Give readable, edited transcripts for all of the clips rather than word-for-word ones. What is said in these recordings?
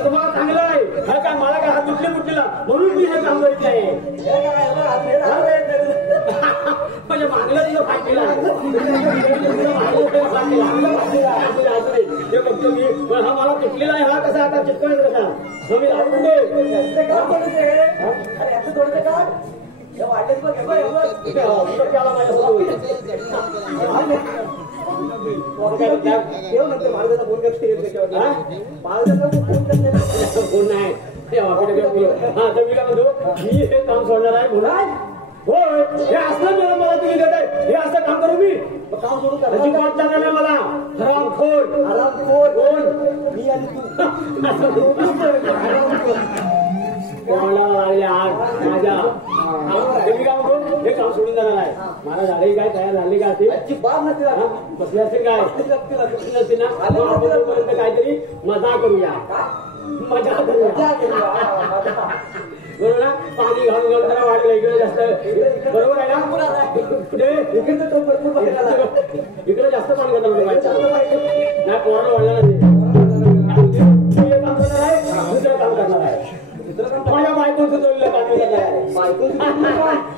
तुम्हाला चांगलं आहे का मला काय हात दुखले कुठलेला म्हणून मी हे काम करीत आहे म्हणजे मागलं तिला फाटलेला हा मला तुटलेला आहे हा कसा आता चिटकवत कसा मी लावून दे थोडं का फोन करते फोन नाही मी हे काम सोडणार आहे बोला होय हे असलं मला तुम्ही देत आहे हे असं काम करू मी काम सुरू करायची वाट जाणार नाही मला हरामखोर कोण मी आणि तू माझ्या मी काय म्हणतो हे काम सोडून जाणार आहे मला झाले काय तयार झाले का असेल अजिबात नसतील बसले असेल काय नसतील ना काहीतरी मजा करूया मजा करूया बरोबर ना पाणी घालून घालून जरा वाढलं इकडे जास्त बरोबर आहे ना इकडे जास्त पाणी घालून नाही पोराला वाढलं नाही दुसरं काम करणार आहे माझ्या बायकोन सुचवलेलं काम करणार आहे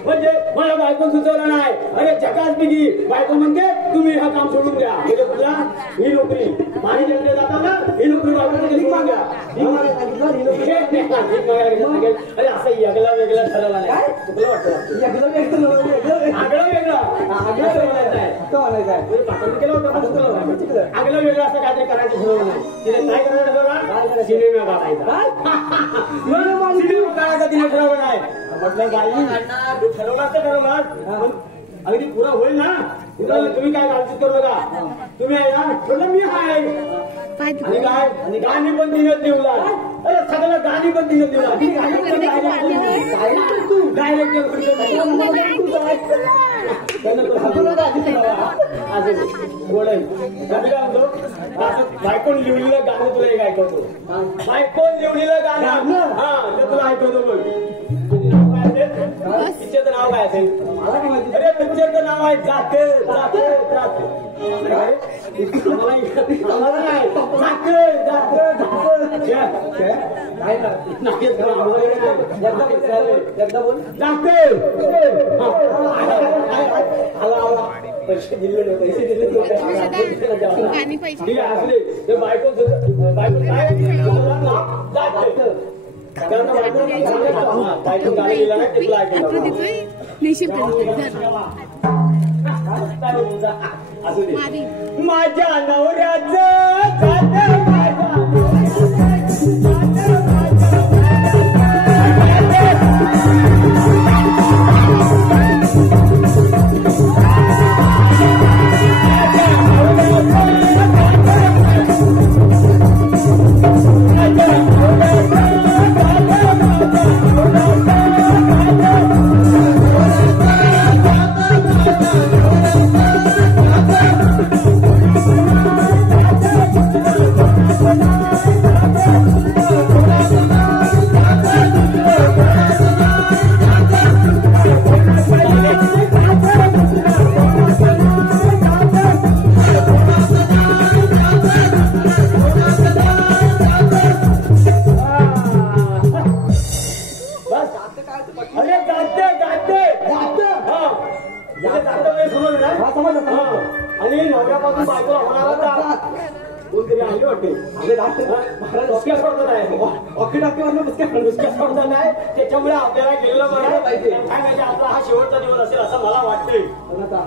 म्हणजे माझ्या बायकोन सुचवलं नाही अरे झकास पैकी बायको म्हणते तुम्ही हा काम सोडून द्या म्हणजे तुला ही नोकरी माझी जनते जाताना ही नोकरी बायकोने मागा अरे असं यागला वेगळं ठरवलं नाही तुला वाटतं आगळं वेगळं केलं होतं आगलं वेगळं असं काय करायचं ठरवलं नाही तिने काय करायचं ठरवलं सिनेमा काढायचा सिनेमा काढायचा तिने ठरवलं नाही म्हटलं गाई ठरवणार तर ठरवणार अगदी पुरा होईल ना तुम्ही काय काळजी करू नका तुम्ही आहे ना ठरवलं मी आहे आणि काय आणि गाणी पण दिवस देऊला अरे सगळं गाणी पण दिवस देऊला तू डायरेक्ट बायकोन लिवलेलं गाणं तुला एक ऐकवतो बायकोन लिवलेलं गाणं हा ते तुला ऐकवतो बघ पिक्चरचं नाव काय असेल अरे पिक्चरचं नाव आहे जाते जाते जाते आम्हाला नाही एकदा बोल जाते पैसे दिले नव्हते पैसे दिले नव्हते असले बायको बायको काय जाते माझ्या नवऱ्याचं आणि नवऱ्यापासून बायकोला होणारा कोणतरी आले वाटते नाही त्याच्यामुळे आपल्याला गेलेलं बरं पाहिजे आपला हा शेवटचा दिवस असेल असं मला वाटतंय माझा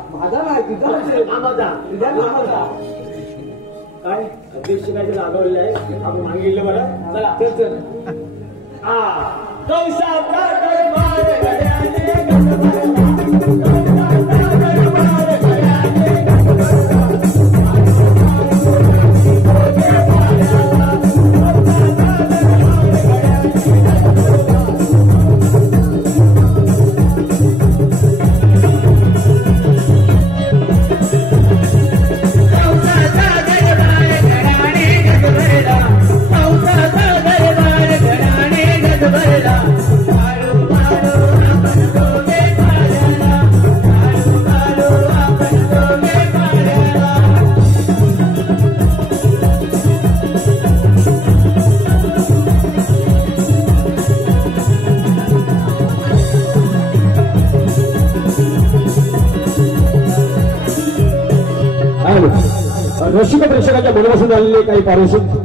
काय अध्यक्ष काय रागवलेलं आहे आपण मागितलं बरं चला चल रसिक प्रेक्षकाच्या मनापासून झालेले काही पारितोषिक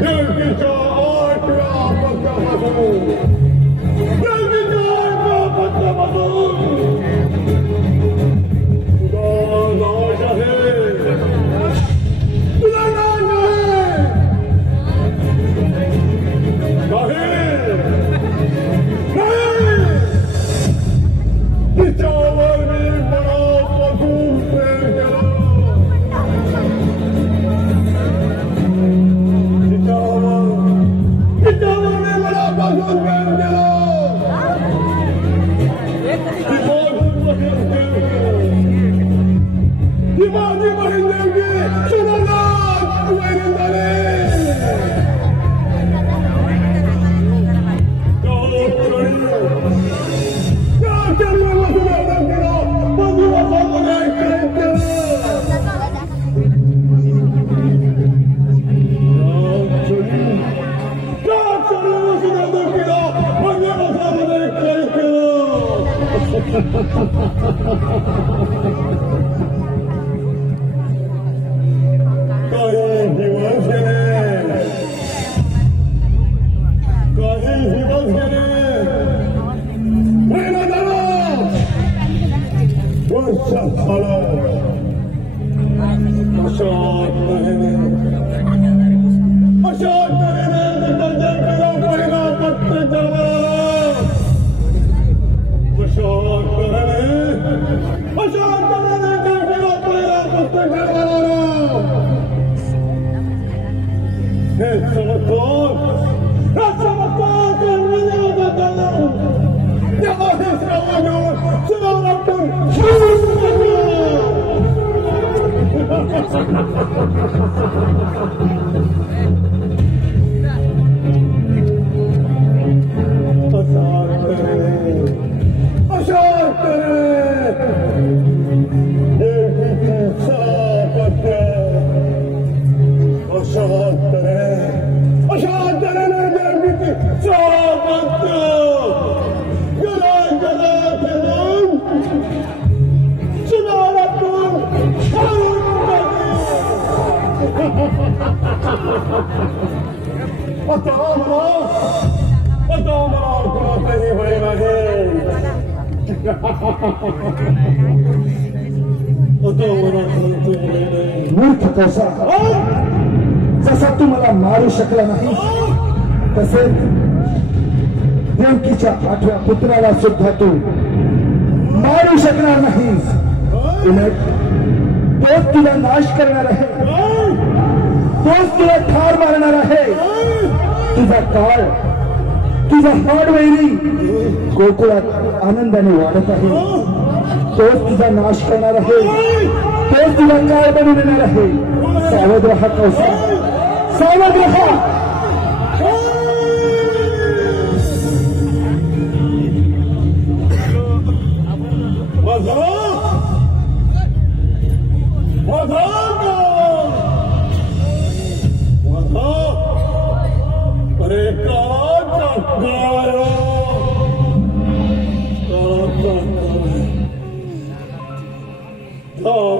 नेमकीच्या 8व्या पत्त्यापासून मूर्ख कसा जसा तू मला मारू शकला नाही तसेच देवकीच्या 8व्या पुत्राला सुद्धा तू मारू शकणार नाहीस. उलट तोच तुला नाश करणार आहे, तोच तुला ठार मारणार आहे. तुझा काळ, तुझा हाडवैरी गोकुळात आनंदाने वाढत आहे. तोच तुझा नाश करणार आहे, तोच तुला काळ बनवून देणार आहे. सावध रहा कौसा, सावध रहा.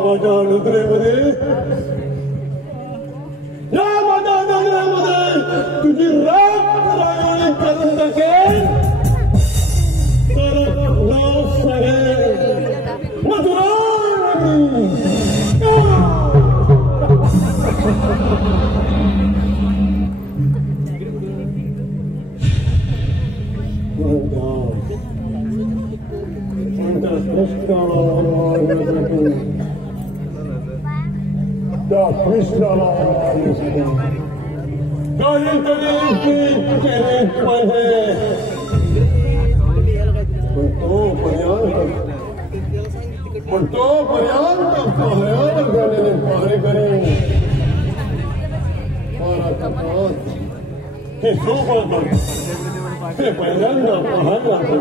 माझ्या नजरेमध्ये, या माझ्या नजरेमध्ये तुझी राजराणी करून टाकेल तर नाव सांगेल मधुराणी. त्या कृष्णाला काहीतरी केलीच पाहिजे. पण तोपर्यंत पाहण्यावर झालेले पहारेकरी हे सोबत ते पहिल्यांदा पाहायला काय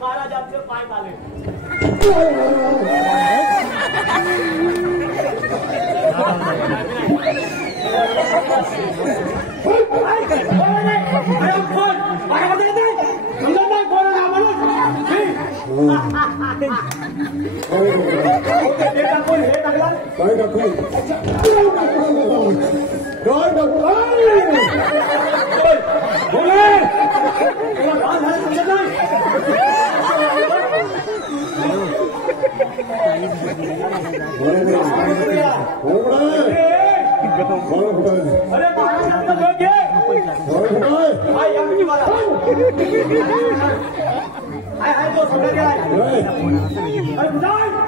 महाराजांचे पाय आले अरे महाराजांचं लोक आहे तो सगळं काय अरे बुधाय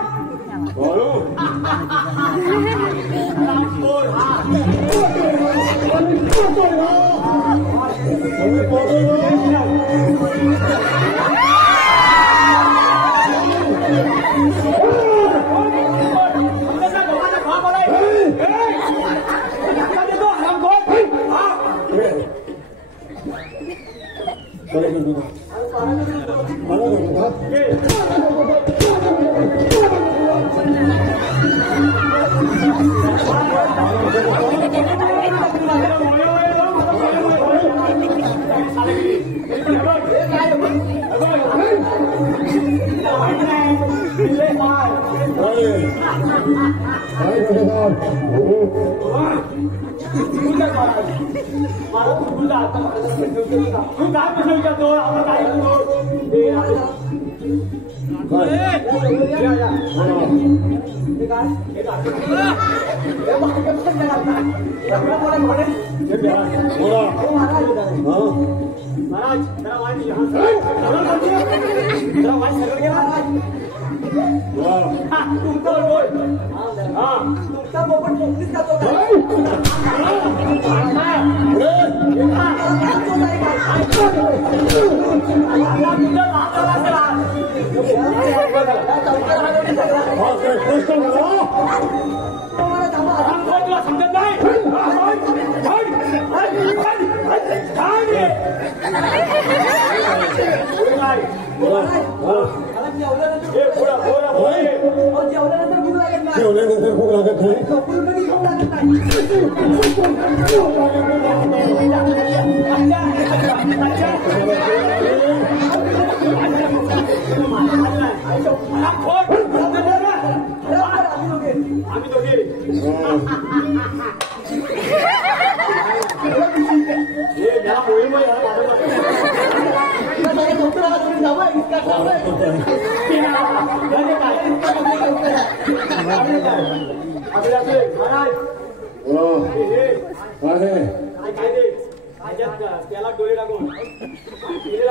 त्याला डोळे टाकून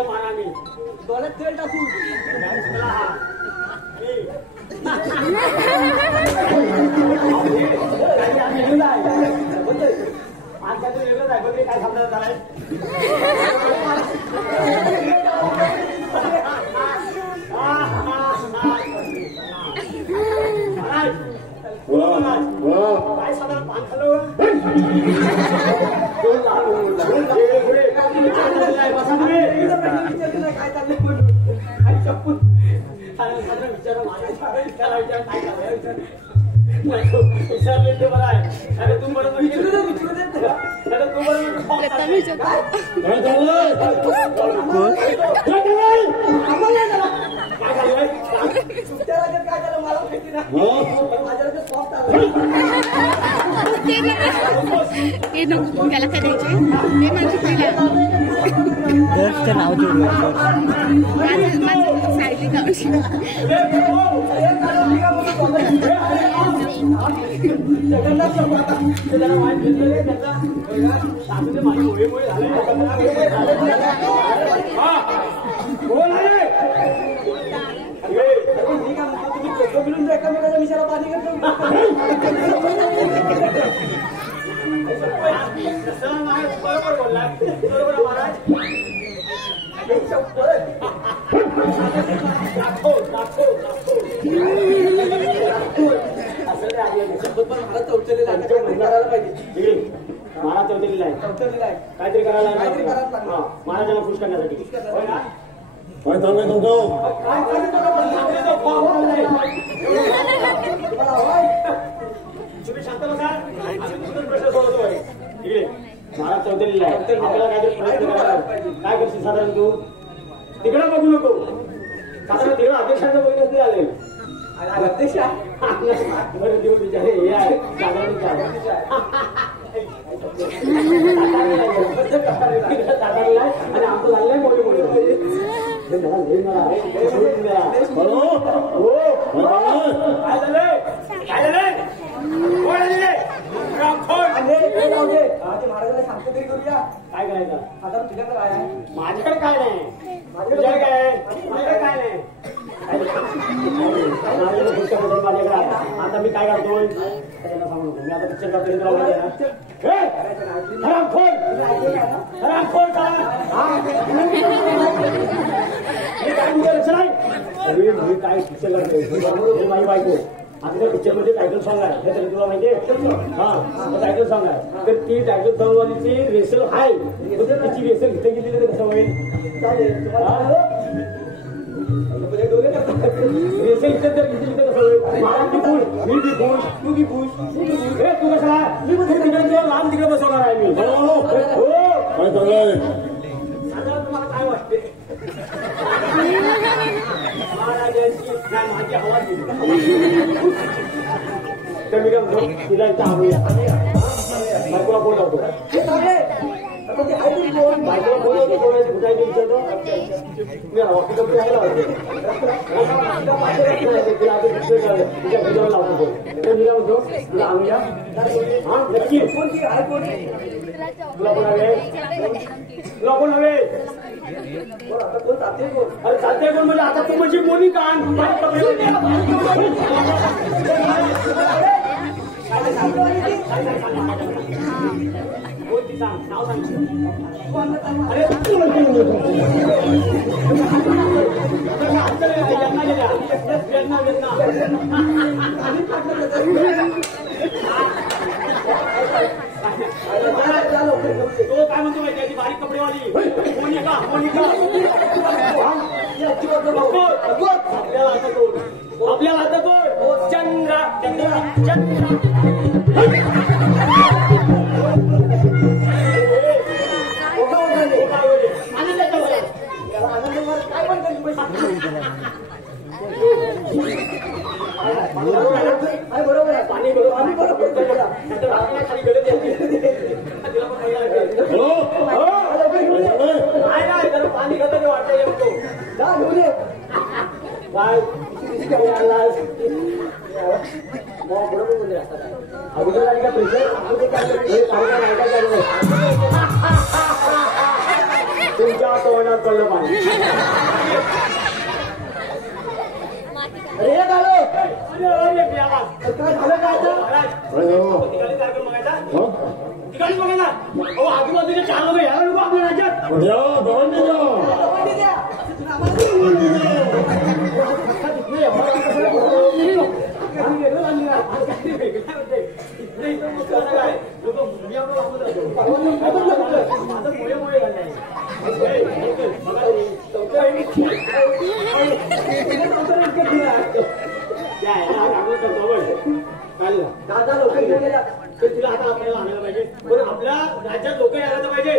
मारा मी डोळ्यात तेल टाकून काय समजा झालाय काय साधारण पान खाल्लं विचारले ते बरं आहे अरे तू बरोबर त्याला काय द्यायचे ते माझी पहिला नाव एकामेकाच्या मिशाला पाणी करतो बरोबर बोलला बरोबर महाराज मला चौचलेला पाहिजे मला चौचलेला आहे काहीतरी करायला महाराजांना खुश करण्यासाठी काय चाललंय तुमचं तुम्ही शांत बसा प्रश्न सोडवतोय इकडे महाराज चौधरीला आहे आपल्याला काहीतरी प्रयत्न करायला काय करशील साधारण तू तिकडं बघू नको साधारण तिकडं अध्यक्षांना बघितलं ते आले अध्यक्ष बरं देऊ विचारे हे आहे साधारण आणि आमचं झालंय मोठे मोठे काय झालंय काय झालंय महाराजांना सांगतो तरी करूया काय करायचं आता तुझ्याकडे काय आहे माझ्याकडे काय नाही माझ्याकडे काय आहे माझ्याकडे काय नाही माझ्याकडे आता मी काय करतोय त्यांना सांगू नको मी आता पिक्चर करतोय काय पिक्चर करतोय माझी बायको आता त्या पिक्चर मध्ये टायटल सॉंग आहे हे तरी तुला माहितीये हा टायटल सॉंग आहे तर ती टायटल सॉंग वालीची रेसल आहे तिची रेसल इथे गेली तर कसं होईल चालेल रेसल इथे जर घेतली तर कसं होईल महाराज बी खुश मी बी खुश तू बी खुश हे तू कसा मी पण तिकडे लांब तिकडे बसवणार आहे मी हो काय चाललंय साधारण तुम्हाला काय वाटते महाराजांची माझी हवा दिली तर मी काय तिला इथं आणूया बायकोला बोलावतो बायकोला बोलावतो बोलायची भुटायची विचारतो कपडे आहे तिच्या घरावर लावतो तर मी काय म्हणतो तुला आणूया हा नक्की तुला कोण हवे तुला कोण हवे अरे चालते कोण म्हणजे आता तू म्हणजे मोनिका कोणती सांग नाव सांग अरे तो काय म्हणतो माहिती त्याची बारीक कपडेवाली मोनिका मोनिका आपल्याला आता कोण चंद्रा चंद्रा चंद्रा काय पण बरोबर आहे पाणी बरोबर आम्ही बरोबर खाली गरज नाही तर पाणी घातलं वाटतं येतो काय बरोबर बोलले अगोदर आणि का प्रेशर तुमच्या तोंडात पडलं पाणी अरे दादा लोक तुला आता आपल्याला आणायला पाहिजे पण आपल्या राज्यात लोक यायला पाहिजे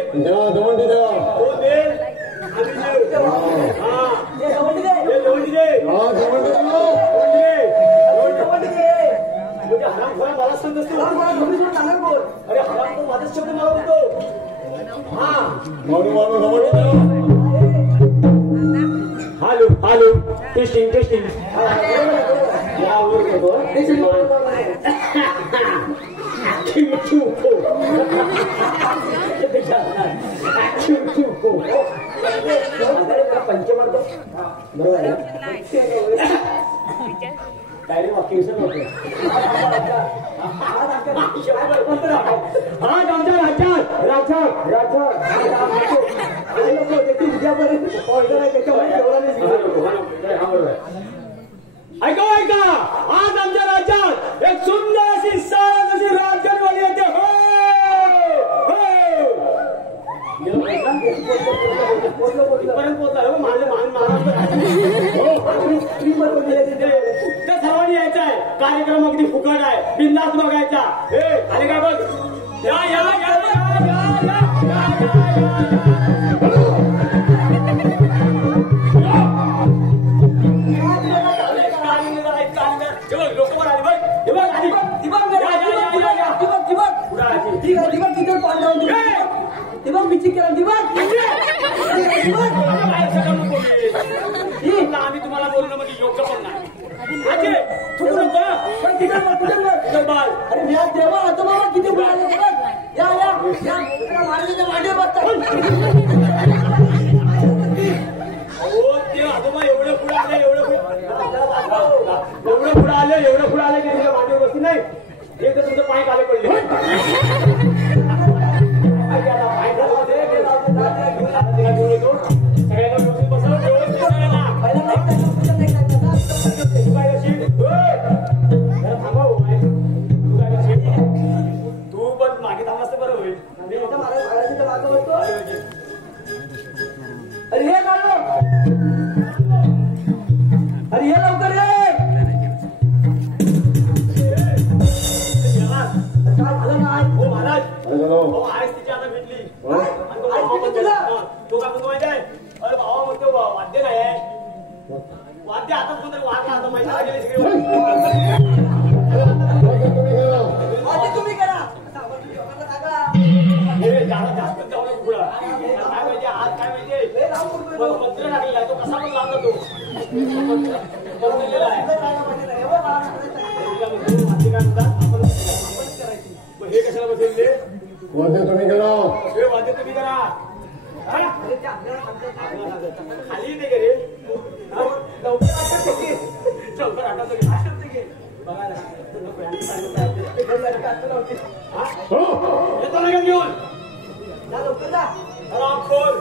हराम मला सांगत असतो अरे हराम तो माझाच शब्द मला बोलतो हॅलो हॅलो टेस्टिंग टेस्टिंग पंच मारतो बरोबर आहे काय रे वाक्य विसरलं होतं आज आमच्या राज्यात ऐका ऐका आज आमच्या राज्यात एक सुंदर अशी सरळ अशी राजकारवाडी येते हो पर्यंत पोहोचला त्या सर्वांनी यायचं आहे कार्यक्रम अगदी फुकट आहे बिंदास बघायचा हे आले काय बघ या या लोक पण आले बघ आम्ही तुम्हाला बोलणं म्हणजे योग्य पण नाही अरे देवा आता बाबा किती बोलायला एवढं पुढे आलं एवढं पुढे आलं की तुझ्या मांडीवर बसती नाही एक तर तुमचं पाय काले पडले तू पण मागे थांबलास तर बरं होईल अरे हे अरे ये लवकर रे काय झालं नाही हो महाराज हो आहेस तिची आता भेटली तो काय माहिती आहे अरे भावा म्हणतो वाद्य काय आहे वाद्य आता कोणतरी वागला आता माहिती वाद्य तुम्ही करा जास्त तेवढं पुढं काय माहिती आज काय माहिती मंत्र टाकलेला आहे तो कसा पण लावला तो बनवलेला आहे हे कशाला बसवले वाद्य तुम्ही करा हे वाद्य तुम्ही करा खाली नाही का रे लवकर आठवतो बघा येतो ना घेऊन रामखोर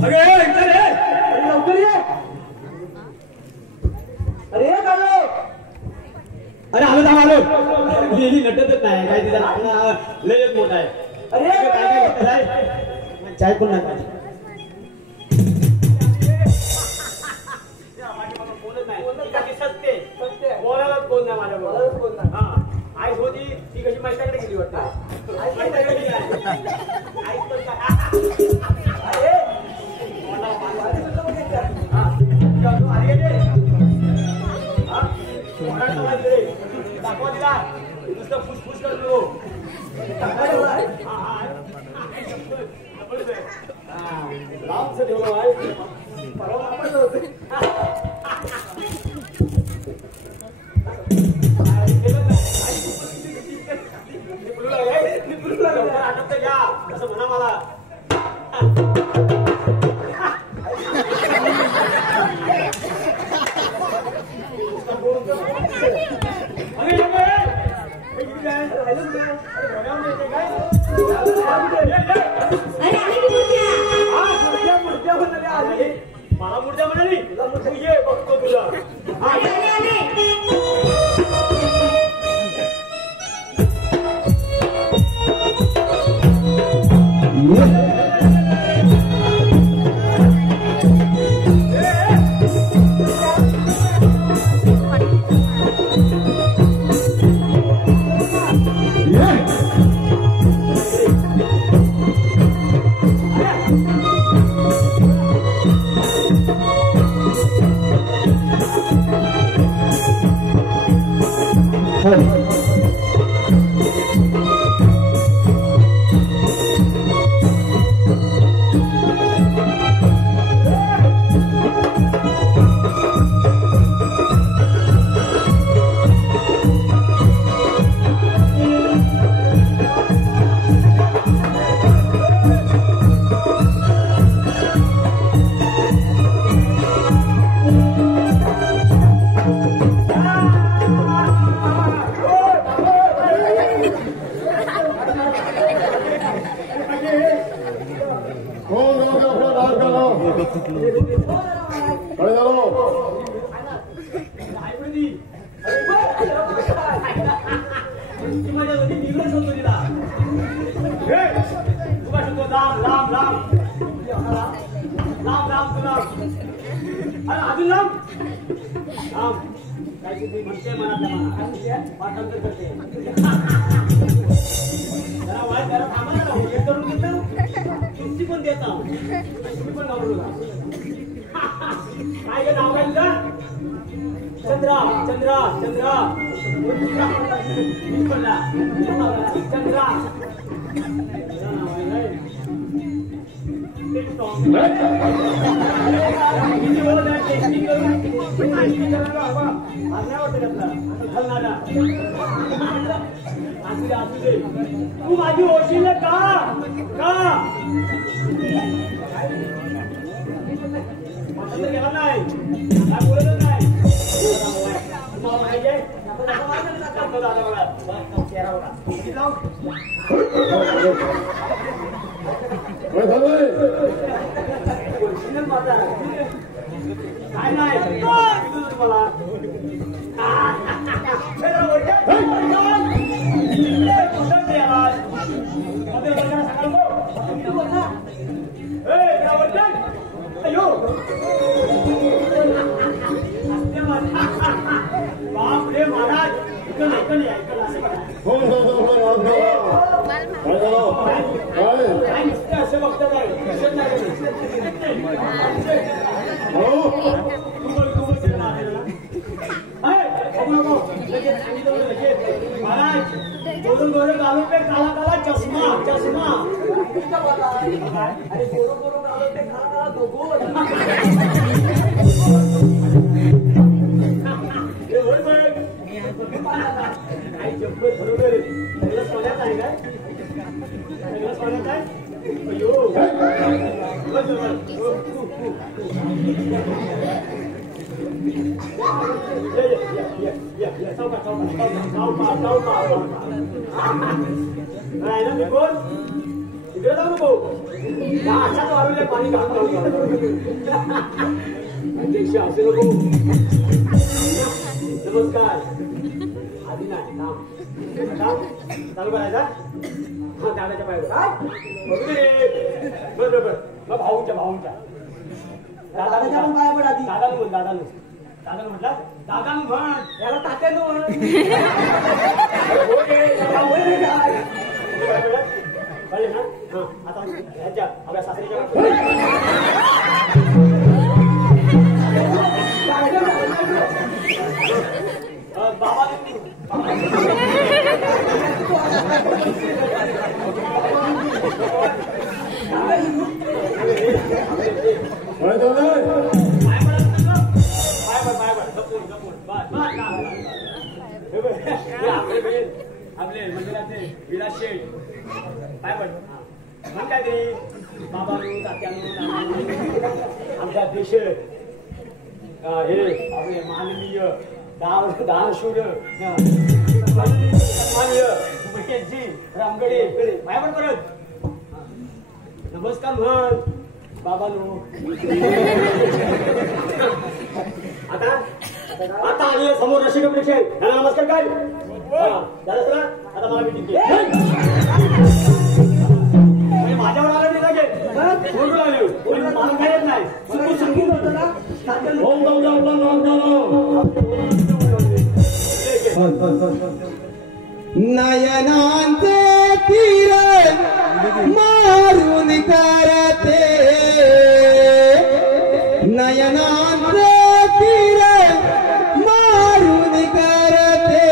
अरे लवकर ये अरे अरे आलो गेली नटतच नाही काय तिचा लय मोठा आहे अरे काय चाय पण नाही बोलत नाही सत्य बोलायलाच बोल नाही माझ्या बोलायलाच बोल नाही हा आईस होती ती कशी मैत्रीकडे गेली वाटतं आईस पण काय दाखवा दिला नुसतं फुसफुस करतो रामचं ठेवलं आहे परवा आपण होते आठवतं घ्या असं म्हणा मला अरे चंद्रा चंद्रा चंद्रा चंद्रा तू माझी होशील का गेला नाही काय बोलतच नाही तुम्हाला माहिती आहे काय नाही तुम्हाला बापरे महाराज असं बघतात महाराज बोलून बोलून घालून पे काला काला चष्मा चष्मा अरे बोलून बोलून घालून पे काला काला दोघं काही चप्पल बरोबर सगळं सोन्यात आहे काय सगळं सोन्यात आहे अयो नाही ना मी कोण इकडे जाऊ नको अशाच वाढवले पाणी घालतो अध्यक्ष असे नको नमस्कार आधी नाही काम चालू करायचा हा दादाच्या पायावर बरोबर मग भाऊच्या दादाच्या पण पाया पड आधी दादानं म्हटलं दादा म्हण याला तात्यानं म्हण कळले ना हा आता ह्याच्या आपल्या सासरीच्या बाबा आपले मंदिराचे विलास शेठ काय पण म्हण काय तरी बाबा तात्यानो आमच्या देश हे आपले माननीय दानशूर सन्माननीय मुकेशजी रामगडे काय पण परत नमस्कार म्हण बाबानो आता आणि समोर रसिक प्रेक्षक यांना नमस्कार काय झालं सर आता मला मीटिंग माझ्यावर आलं नाही लागे बोलू लागले मला काय येत नाही सांगून होतं ना नयनांचे तीर मारून करते नयनांचे तीर मारून करते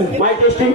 माय टेस्टिंग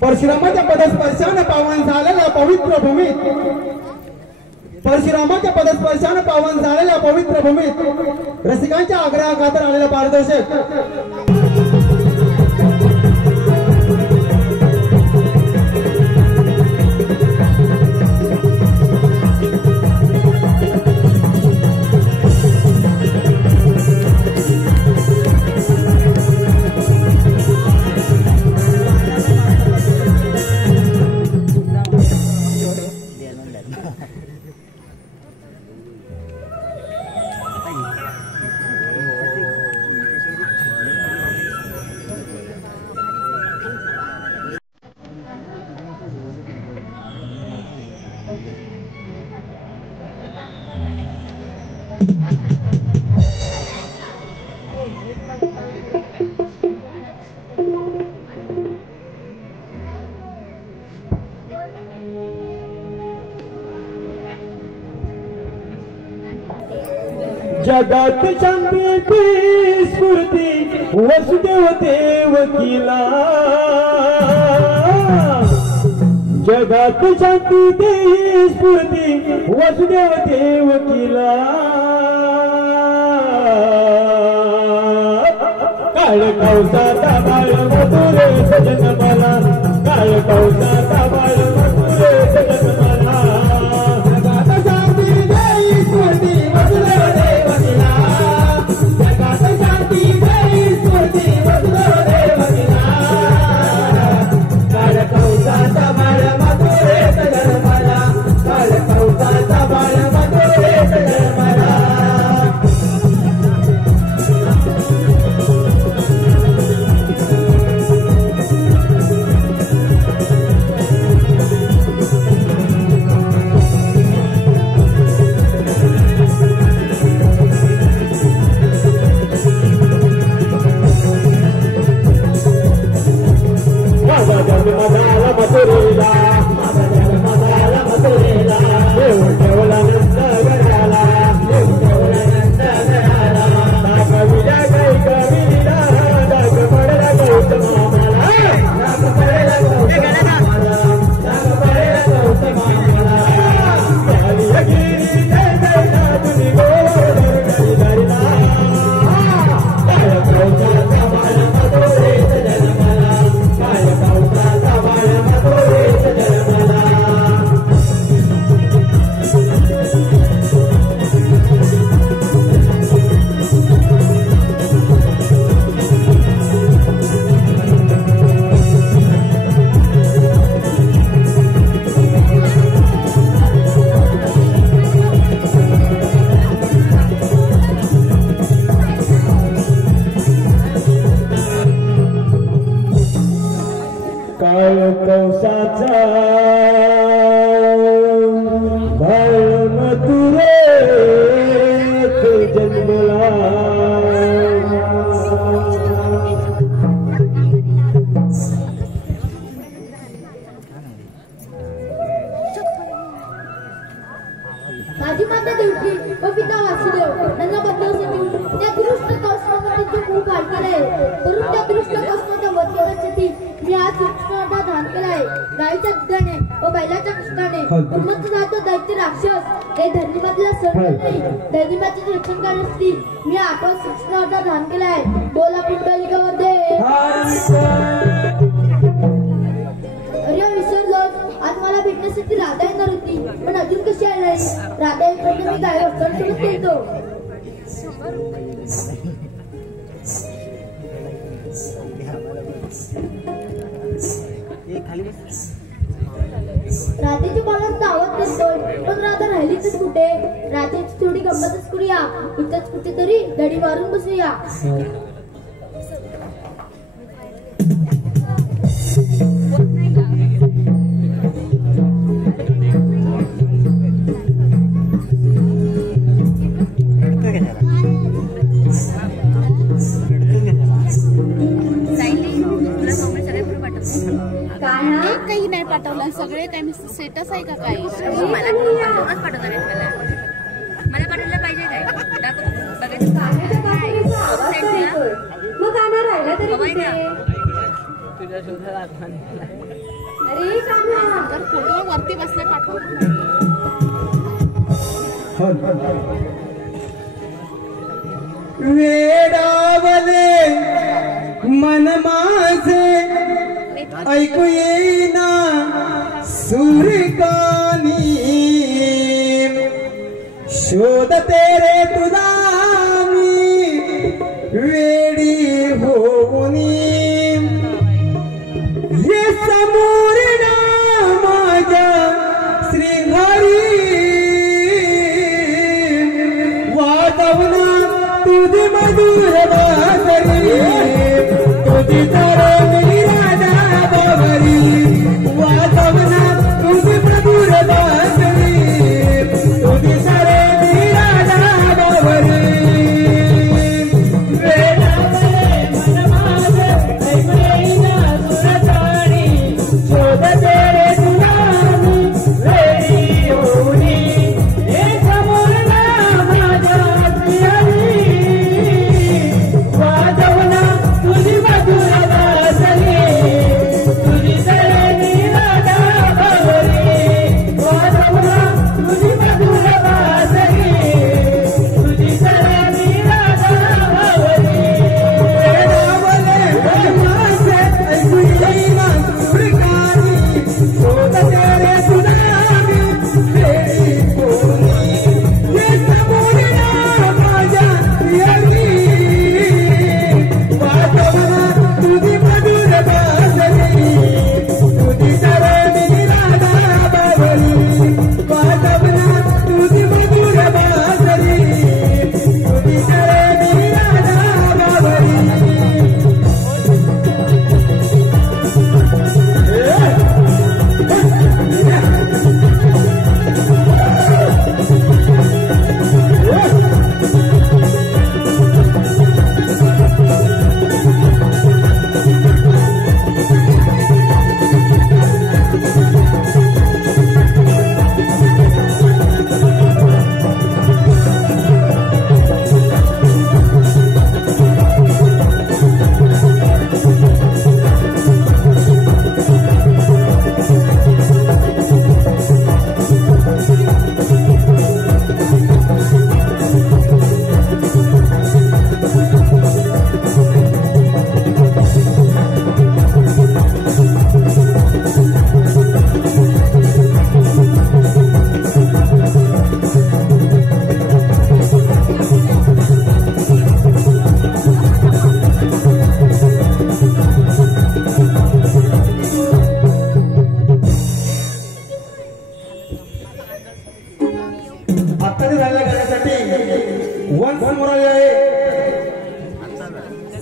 परशुरामाच्या पदस्पर्शानं पावन झालेल्या पवित्र भूमीत, परशुरामाच्या पदस्पर्शानं पावन झालेल्या पवित्र भूमीत रसिकांच्या आग्रहाखातर आलेला पारदर्शक जगात शांतीची स्फूर्ती वसुदेव देवकीला, जगात शांतीची स्फूर्ती वसुदेव देवकीला, काळ कौसाचा बाळ मधुरे सजन मला, काळ कौसाचा बाळ मधुरे सजन मला, जगात शांती देई स्फूर्ती वसुदेव देवकीला, जगात शांती देई स्फूर्ती वसुदेव देवकीला, काळ कौसाचा बाळ मधुरे सजन मला, काळ कौसाचा बाळ मधुरे सजन मला. माझी माता देवकी व पिता वासुदेव यांना बदलण्यासाठी त्या दृष्ट कौशल्यामध्ये खूप हाल केले, करून त्या दृष्ट कौशल्याच्या वतीसाठी मी आज कृष्णाला दान केला आहे. गायीच्या दुधाने व बैलाच्या कृष्णाने उन्मत्त जातो दैत्य राक्षस हे धरणीमधला सण नाही, धरणीमाचे रक्षण करण्यासाठी मी आपण कृष्णाला दान केला आहे. डोला पुंडलिकामध्ये अरे विसरलोच, आज मला भेटण्यासाठी राधा येणार होती पण अजून कशी आली नाही. राधा येईपर्यंत मी काय वस्त्रांसोबत येतो. राधेची मला दावत देतोय पण राधा राहिलीच कुठे. राधेची थोडी गंमतच करूया, इथंच कुठेतरी दडी मारून बसूया. काही नाही पाठवलं, सगळे काय स्टेटस आहे का काही. मला पाठवूनच पाठवणार आहेत. मला पाठवलं पाहिजे काय बघायचं. मग गाणं राहिला तरी अरे कान्हा तर फोटो वरती बसले पाठव. वेडावले मन माझे ऐकू येईना सूर्यकानी शोधते रे तुला मी वेडी होऊनी ये समोर ना माझ्या श्रीहरी वातावना तुझी मधुर बासरी तुझी तरंगली राधा बावरी वातावना तुझी मधुर बासरी तुझी तरंगली राधा बावरी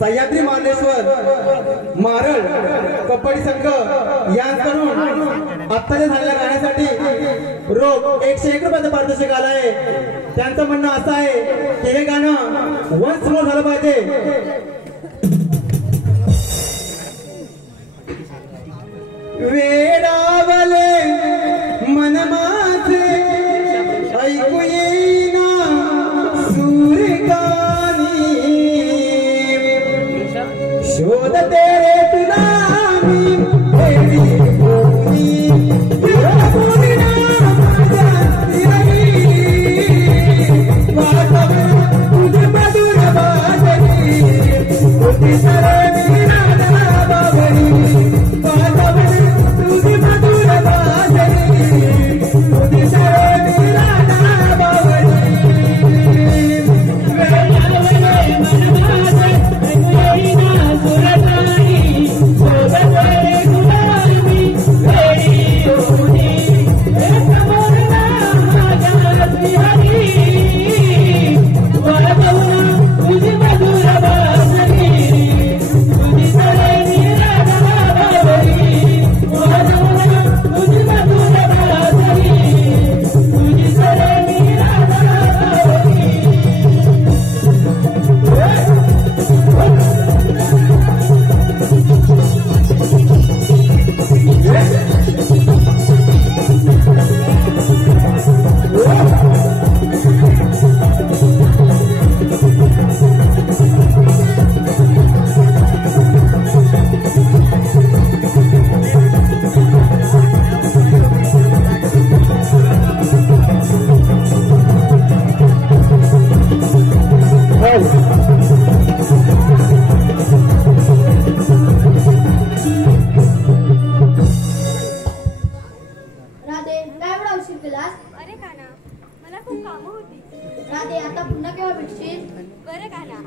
सह्याद्री मार्लेश्वर मारळ कबड्डी संघ यांकडून आत्ताच्या झालेल्या गाण्यासाठी रोख 101 रुपयाचं पारितोषिक आलं आहे. त्यांचं म्हणणं असं आहे की हे गाणं वन्स मोर झालं पाहिजे. वेडावले मन माझे ऐकू येईना सूर्यकानी शोधते रे तुला मी वेडी होऊनी तुझी मधुर बासरी तुझी सरणी राधा बावरी तुझी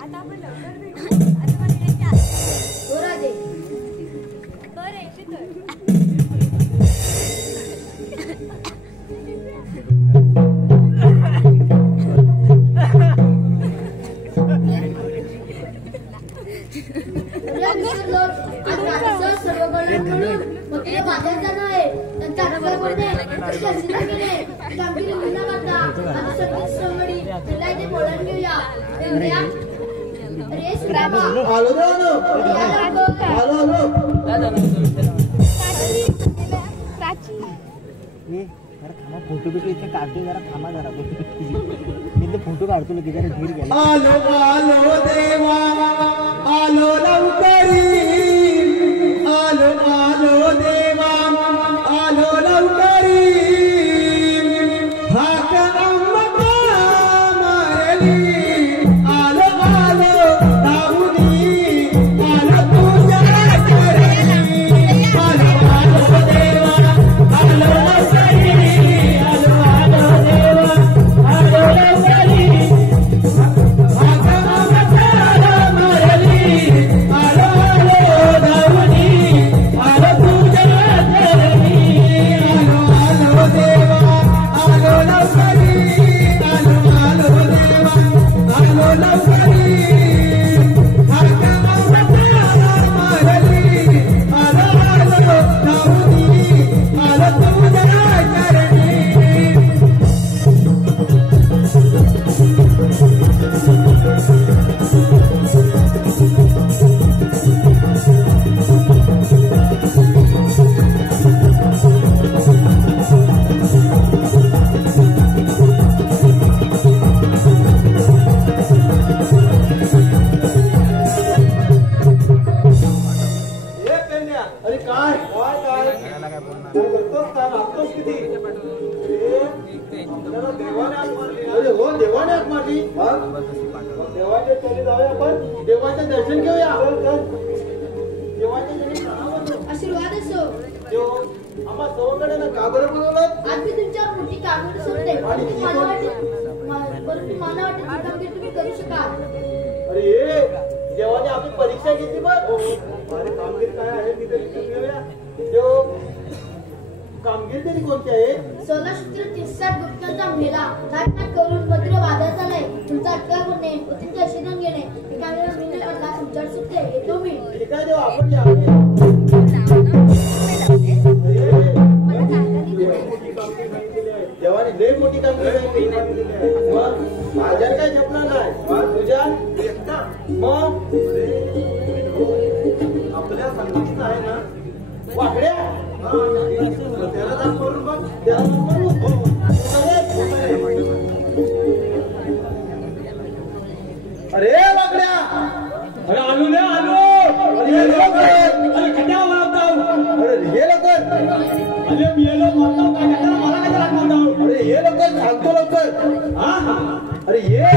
आता आपण लवकर भेटू. आता मला यायचे आहे. हो राजे. बरं येते तर. सर्वकडे मिळून मग ते बाजार जाणार आहे. त्यांच्या हातामध्ये शास्त्र केले. कामगिरी न करता आता सगळी सवडी तिला इथे बोलावून घेऊया. रेस रामा आलो रे आलो आलो प्राची थांबा फोटो बिटो इथे काढतो जरा थांबा जरा इथे फोटो काढतो लोक जरा धीर घ्या. आलो आलो देवा आलो लवकरी आलो आलो देवा आलो लवकरी हाक अंबा मारली आलो आलो दाऊदी आलो तुझ्या घरी आलो आलो देवा आलो लवकरी आलो आलो देवा आलो लवकरी हाक अंबा मारली आलो आलो दाऊदी आलो तुझ्या घरी आलो आलो देवा आलो लवकरी आलो आलो देवा आलो लवकरी हाक अंबा मारली आलो आलो दाऊदी आलो तुझ्या घरी. अरे काय काय काय करतोस काय मागतोस किती आपल्याला देवाने आग मारली. अरे हो देवाने आग मारली. देवाच्या चरणी जाऊया आपण देवाचं दर्शन घेऊया. देवाच्या चरणी प्रणाम असो. आशीर्वाद असो. देव आम्हा सर्वकडे ना का बरं बोलवलं. आज मी तुमच्या मोठी कामगिरी सोडते. परंतु मला वाटत ती कामगिरी तुम्ही करू शकाल. अरे ये देवाने आपली परीक्षा घेतली बघ. अरे कामगिरी काय आहे मी तरी घेऊया. देव कामगिरी तरी कोणती आहे. 1630 गुप्तांचा मेला नाटनाट करून मधुर वादळ झालाय. तुमचा अटका करणे व तुमचे आशीर्वाद घेणे हे कामगिरी मी करता तुमच्यावर सुटते. येतो मी. ठीक आहे देव आपण या. देवाने लय मोठी कामगिरी केली आहे. मग माझ्या काय झपणार नाही. तुझ्या मग आपल्या संगीत आहे ना वाकड्या त्याला दान करून बघ. त्याला अरे वाकड्या अरे आलो रे आलो. अरे अरे कट्या मारताव. अरे ये लवकर. अरे मी येलो मारताव काय कट्या मला काय राग मारताव. अरे ये लवकर सांगतो लवकर. हा अरे ये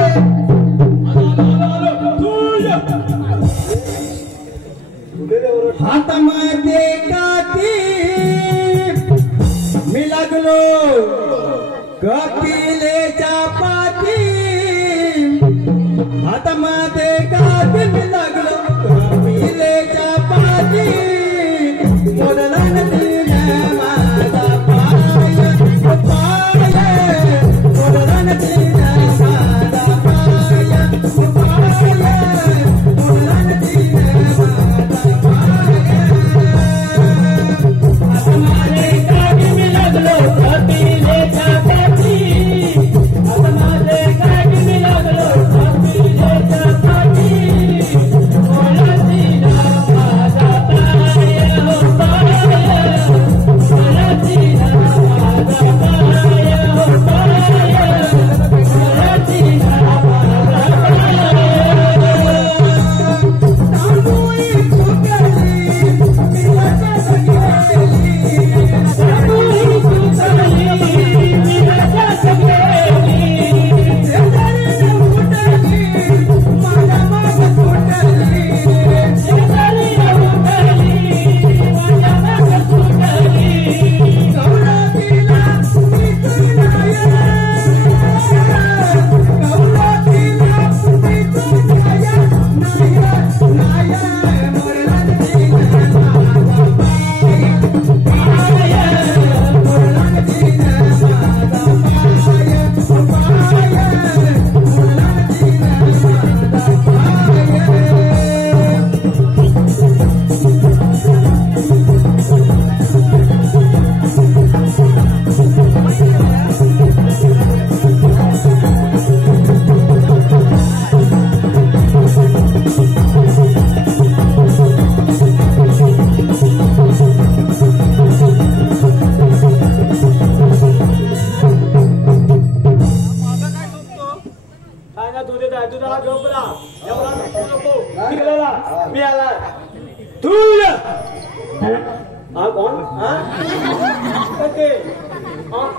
हातामध्ये काठी मी लागलो कपिलेच्या पाठी. हातामध्ये काठी मी लागलो कपिलेच्या पाठी. मोडला नदीने माझा पाय पाय मोडला नदीने माझा पाय पाय मोडला नदीने माझा पाय. हातामध्ये काठी मी लागलो कपिलेच्या पाठी. हातामध्ये काठी मी लागलो कपिलेच्या पाठी.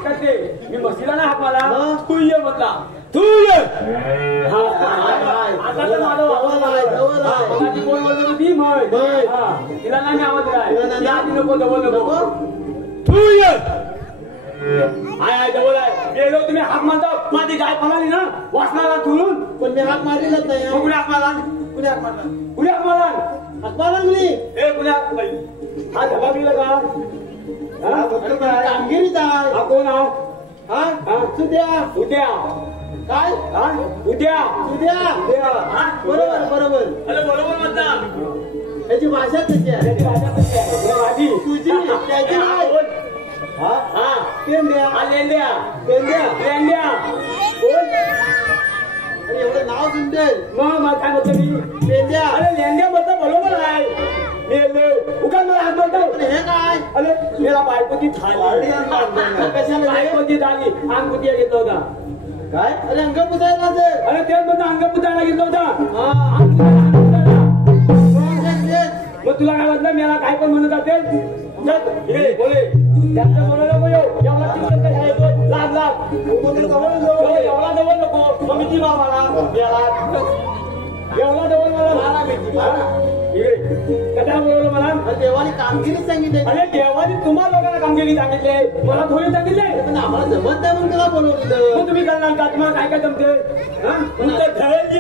कसे मी म्हशीला ना हाक मला तू ये म्हटला तू ये आता तर माझं कोण बोलत होती मग तिला नाही आवाज आधी नको जवळ नको तू ये हाय जवळ आहे गेलो तुम्ही हाक मारता माझी गाय पळाली ना वासनाला तुळून पण मी हाक मारलेलाच नाही मग कुणी हाक मारला कुणी हाक मारला कुणी हाक मारला हाक मारला मी ए कुणी हाक हा धबा दिला का कामगिरीच आहे हा कोण हा हा सुद्या उद्या काय हा उद्या सुद्या हा बरोबर बरोबर अरे बरोबर म्हणता याची भाषा कशी आहे त्याची भाषा कशी आहे माझी तुझी त्याची नाही हा हा पेंड्या हा लेंड्या पेंड्या लेंड्या कोण अरे एवढं नाव सुंदर मग काय म्हणतो मी पेंड्या अरे लेंड्या म्हणता बरोबर आहे उगा मला हात म्हणतो हे काय अरे मेरा बायकोची थाळी कशाला बायकोची थाळी अंगपुटिया घेतला होता काय अरे अंग पुसायला असेल अरे तेच म्हणतो अंगपुटायला घेतला होता हा मग तुला काय वाटलं मला काय पण म्हणत असेल बोले त्यांचं बोलायला लाज लाज एवढा जवळ नको मग मी दिला मला एवढा जवळ मला कशा बोलवलं मला देवाने कामगिरी सांगितली अरे देवाने तुम्हाला लोकांना कामगिरी सांगितले मला थोडी सांगितले पण आम्हाला जमत नाही म्हणून तुला बोलवलेलं मग तुम्ही करणार का तुम्हाला काय काय जमते तुमचं ठरेल जे